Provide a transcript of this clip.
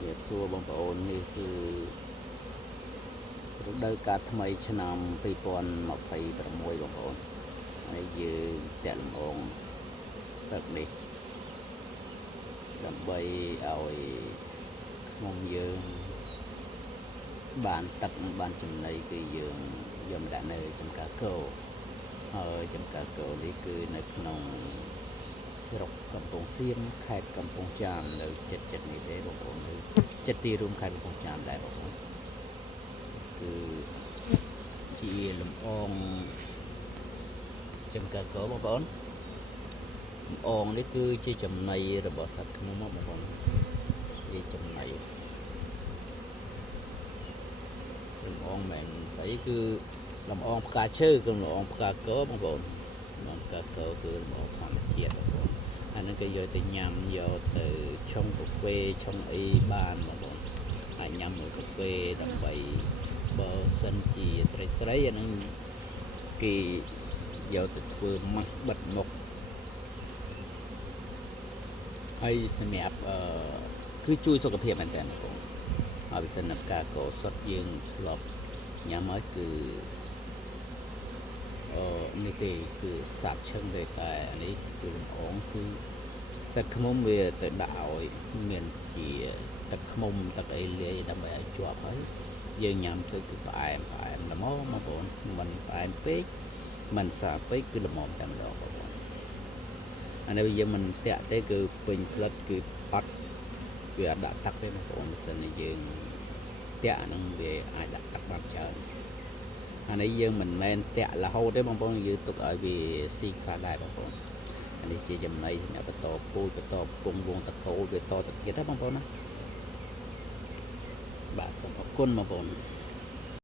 Việc xua bông ổn nhưคือรđờiการថ្មីឆ្នាំ2026បងប្អូនហើយយើងតាក់លំអងទឹកនេះដើម្បីឲ្យក្នុងយើងបានទឹកបានចំណីគឺយើងយកមកដាក់នៅចំការគោហើយចំការគោនេះគឺនៅក្នុងស្រុកកំពង់សៀមខេត្តកំពង់ចាមនៅចិត្តនេះទេបងប្អូនគឺចិត្តទីរួមខេត្តកំពង់ចាមដែរបងប្អូនគឺជាលំអងចំការគោបងប្អូនលំអងនេះគឺជាចំណីរបស់សត្វឃ្មុំបងប្អូនជាចំណីលំអងមិនស្អីគឺលំអងផ្កាឈើគឺលំអងផ្កាគោបងប្អូនលំអងផ្កាគោគឺលំអងធម្មជាតិបងប្អូនអានឹងគេយកទៅញ៉ាំយកទៅឆុងកាហ្វេឆុងអីបានបងប្អូនអាចញ៉ាំមួយកាហ្វេដើម្បីបើសិនជាស្រីអានឹងគេយកទៅធ្វើម៉ាស់បិទមុខហើយសម្រាប់គឺជួយសុខភាពមែនតើបងប្អូនហើយបើសិនជាផ្កាគោសុទ្ធយើងធ្លាប់ញ៉ាំហើយគឺនេះទេគឺសាប់ឈឹងទេតែអានេះគឺលំអងគឺសាច់ឃ្មុំវាទៅដាក់ឲ្យមានជាទឹកឃ្មុំទឹកអីលាយដើម្បីឲ្យជាប់ហើយយើងញ៉ាំទៅគឺផ្អែមល្មមបងប្អូនមិនផ្អែមពេកមិនសាពេកគឺល្មមតែម្ដងបងប្អូនអានេះយើងមិនតាក់ទេគឺពេញផ្លិតគឺអត់វាអត់ដាក់ទឹកទេបងប្អូនបើសិនជាយើងតាក់ហ្នឹងវាអាចដាក់ទឹកបានច្រើនអានេះយើងមិនមែនតាក់រហូតទេបងប្អូនយើងទុកឲ្យវាស៊ីខ្លះដែរបងប្អូនអានេះជាចំណីសម្រាប់បន្តពូជបន្តពងវងតកូលវាតទៅទៀតណាបងប្អូនណាបាទសូមអរគុណបងប្អូន